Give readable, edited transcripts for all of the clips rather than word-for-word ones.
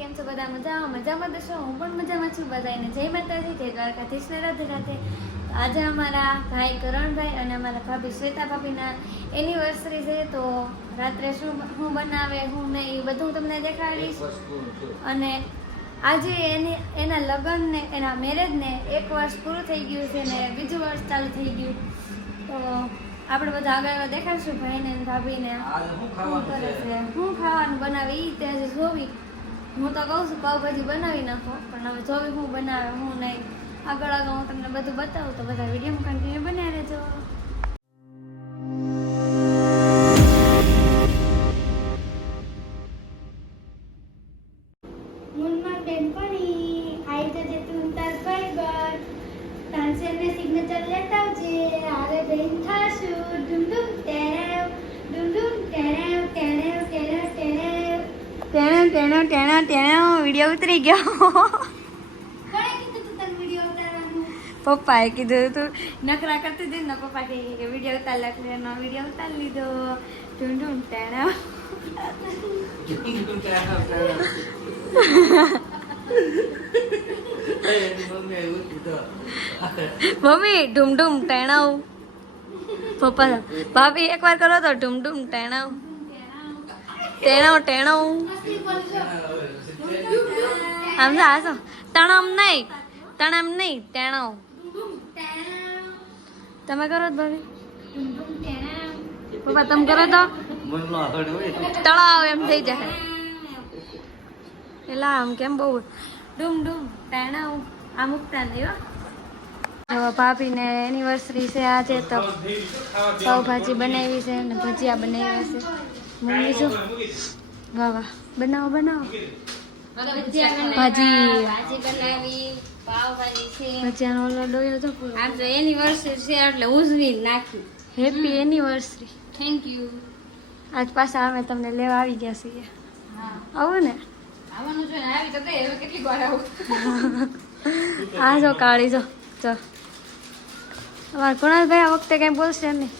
કેમ છો બધા? મજામાં તો છો? હું પણ મજામાં છું. બધાને જય માતાજી, જય દ્વારકાધીશ ને રાધે રાધે. આજે અમારા ભાઈ કરણભાઈ અને અમારા ભાભી શ્વેતા ભાભીના એનિવર્સરી છે, તો રાત્રે શું બનાવે હું નહીં એ બધું તમને દેખાડીશ. અને આજે એના લગ્ન ને એના મેરેજ ને 1 વર્ષ પૂરું થઈ ગયું છે ને બીજું વર્ષ ચાલુ થઈ ગયું, તો આપણે બધા આગળ દેખાડશું ભાઈને ભાભીને શું કરે છે, શું ખાવાનું બનાવે એ તે આજે જોવી. હું તો કહું છું પાવભાજી બનાવી નાખો, પણ હવે જોવી હું બનાવે હું નહીં. આગળ હું તમને બધું બતાવું, તો બધા વિડીયોમાં કન્ટિન્યુ બન્યા રહેજો. મુન્ના બેનપણી આઈ જજે તું તાર ભાઈબંધ, તાનસેને સિગ્નેચર લેતા આવજે. આરે બેન થાશું ડુમ ડુમ ટેરેવ ડુમ ડુમ ટેરેવ ટેરેવ ટેરેવ ટેરેવ ટેણો વિડીયો ઉતરી ગયો. કોણે કીધું તું તને વિડીયો ઉતારવાનું? પપ્પાએ કીધું તું. નખરા કરતી હતી ને પપ્પા કહે કે વિડીયો ઉતાર લાગે, એનો વિડીયો ઉતાર લીધો. ડુમ ડુમ ટેણો મમ્મી ઢૂમ ઢૂમ ટેણાવ. પપ્પા ભાભી એકવાર કરો તો ઢૂમ ઢૂમ ટેણાવ ટેણાવ ટેણાવ. આમ તો આસો તણમ નહીં ટેણાવ. તમે કરો તો ભાભી? પપ્પા તમે કરો તો તળાવ એમ થઈ જાય. એટલે આમ કેમ બહુ ડૂમ ડૂમ ટેણાવ આમ ઉગતા નહીં હો. ભાભીને એનિવર્સરી છે આજે, તો પાવભાજી બનાવી છે ને ભજીયા બનાવ્યા છે. મમ્મી જો વાહ વાહ બનાવો ભાજી બનાવી, પાવભાજી છે, ભજીયાનો ઓલો ડોયો તો આમ તો એનિવર્સરી છે એટલે ઉજવી નાખી. Happy anniversary. Thank you. આજ પાછા અમે તમને લેવા આવી ગયા છીએ. હા આવો ને. આવવાનું છે ને, આવી તો ગઈ, હવે કેટલી વાર આવું. આ જો કાળી જો અમારા કુણાલભાઈ આ વખતે કઈ બોલશે નહીં.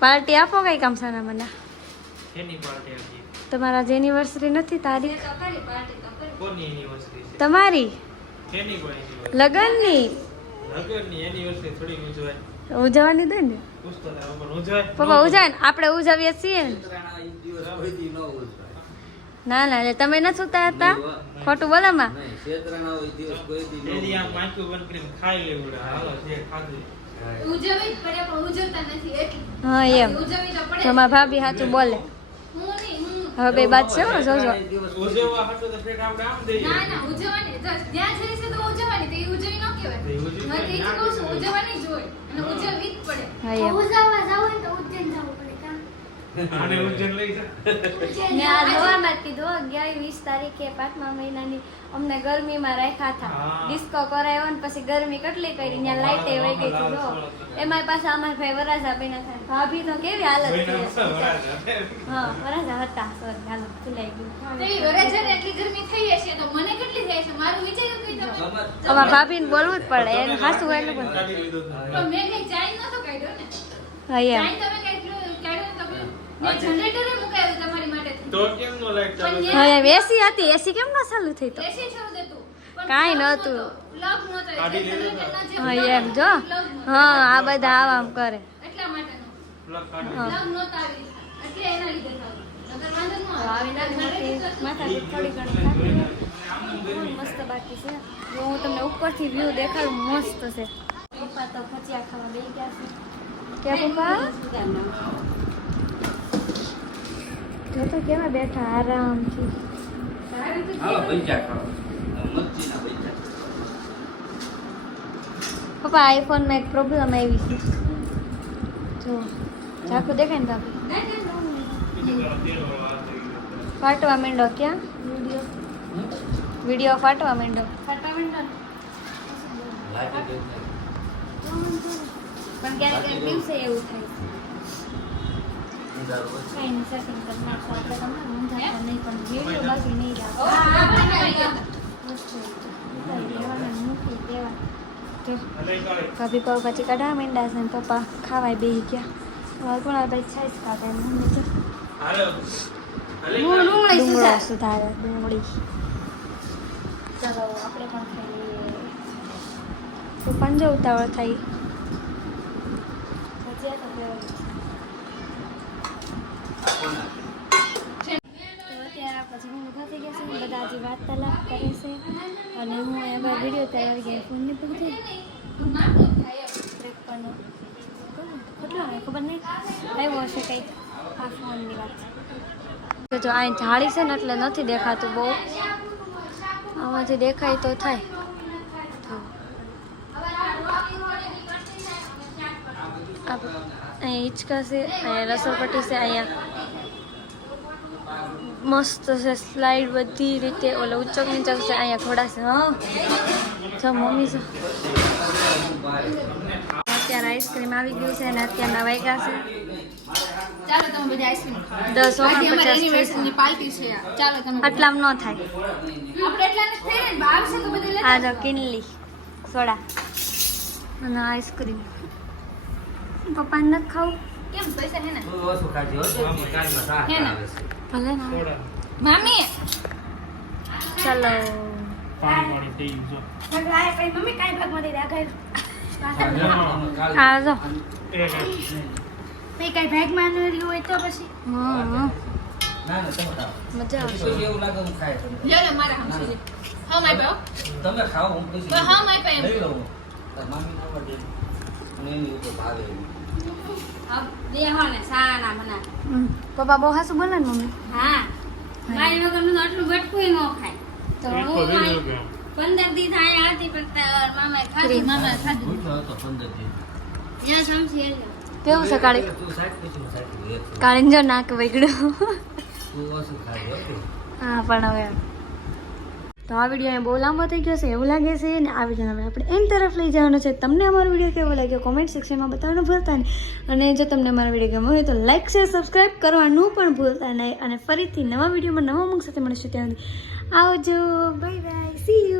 પાર્ટી આપો કઈ કામ સાના મને. તમારા જે એનિવર્સરી નથી તારીખ તમારી લગનની ઉજવવાની દે ને પપ્પા ઉજાય ને, આપણે ઉજવીએ છીએ ને. ના ના તમે નથી ઉતારતા, ખોટું બોલો માં. હા એમ તમારા ભાભી સાચું બોલે. હવે બે બાદ છે જોજો. મહિનાની અમને ગરમીમાં રાખ્યા હતા, ડિસ્કો કરાયો ને પછી ગરમી કેટલી કરી, ત્યાં લાઈટે વહી ગઈ હતી. જો એમાં પાછા અમારા ભાઈ વરાજા બન્યા હતા. ભાભી તો કેવી હાલત થઈ. હા વરાજા હતા, સોરી હાલો ભૂલાઈ ગયું. એટલી ગરમી થઈ હશે તો મને કેટલી થાય છે મારું વિચાર્યું. અમારા ભાભીને બોલવું જ પડે, એનું ખાસું એટલું પણ મેં કઈ ચાઈ નતો કાઢ્યો ને. હા એમ જનરેટરે મુકાયું તમારી માટે. તો કેમ નો લાઈટ ચાલુ? હા એસી હતી, એસી કેમ ન ચાલુ થઈ? તો એસી ચાલુ દેતું કાઈ નતું, પ્લગ નતો. હા એમ જો હા આ બધા આમ કરે એટલા માટેનો પ્લગ નતો આવી એટલે એના લીધે નગર વાંધો ન આવી ના માથા થોડી ઘણી મસ્ત બાકી છે. જો હું તમને ઉપરથી વ્યૂ દેખાડું, મસ્ત છે. પપ્પા તો ભજીયા ખાવા બેસી ગયા છે. કે પપ્પા જો તો કેવા બેઠા આરામથી. પપ્પા આઈફોનમાં એક પ્રોબ્લેમ આવી છે. જો ચાકુ દેખાય ને ભાભી ફાટવા માંડો. ક્યાં વિડીયો ફાટવા માંડો પણ ક્યારેક દિવસે એવું થાય. કઈ નહીં સેટિંગ કરી નાખો આપણે, તમને મૂંઝાતા નહીં પણ વિડીયો બાકી નહીં રાખો. મૂકી દેવા. ભાભી પાવભાજી કાઢવા માંડ્યા છે ને પપ્પા ખાવાય બેસી ગયા. કુણાલભાઈ છાઈસ ખાતા એમ મમ્મી છે. ડુંગળો સુધારે ડુંગળી. ચલો આપણે પણ ખાઈ લઈએ. તો પંજો ઉતાવળ થઈ ભજીયા તો ફેવરેટ. અત્યારે પછી હું ઊભા થઈ ગયા છે. બધા આજે વાર્તાલાપ કરે છે અને હું એમાં વિડીયો તૈયાર ગયા ફોનની પહોંચી ત્રેપનનો કેટલો આવે ખબર નહીં આવ્યો હશે કંઈક આ ફોનની વાત છે. જો અહીં જાળી છે ને એટલે નથી દેખાતું બહુ. આમાંથી દેખાય તો થાય. અહીં હિંચકા છે, અહીંયા રસોપટ્ટી છે, અહીંયા મસ્ત છે સ્લાઇડ બધી રીતે. ઓલો ઉચક નીચક છે, અહીંયા થોડા છે. હા જો મમ્મી છે. અત્યારે આઈસ્ક્રીમ આવી ગયું છે અને અત્યારના વાગ્યા છે 10:49. આટલામાં ન થાય. આ જો કિનલી સોડા અને આઈસ્ક્રીમ. પપ્પાને નથી ખાવું કેમ? પૈસા હે ને ભલે ને મામી. ચાલો હા જો કઈ ભાગમાં રહ્યું હોય તો પછી મજા આવશે. તમે ખાઓ હું પછી લઈ લઉં મામી પપ્પા બહુ હાસું બોલે ને મમ્મી. હા મારી વગરનું તો આટલું બટકું ન ખાય. તો હું 15 દી આયા હતી પણ મામાએ ખાધી. મામાએ ખાધી. તો 15 દી યા સમજી કેવું છે કાળી? તું સાઈડ પછી હું સાઈડ કાળી જો નાક વગડ્યું. તું ઓછું ખાય ઓકે. હા પણ હવે તો આ વિડીયો અહીંયા બહુ લાંબો થઈ ગયો છે એવું લાગે છે ને. આ વિડીયોને આપણે એન્ડ તરફ લઈ જવાનો છે. તમને અમારો વિડીયો કેવો લાગ્યો કોમેન્ટ સેક્શનમાં બતાવવાનું ભૂલતા નહીં. અને જો તમને અમારો વિડીયો ગમ્યો હોય તો લાઈક શેર સબસ્ક્રાઈબ કરવાનું પણ ભૂલતા નહીં. અને ફરીથી નવા વિડીયોમાં નવા મંગ સાથે મળીશું. ત્યાં આવજો. Bye bye. C you.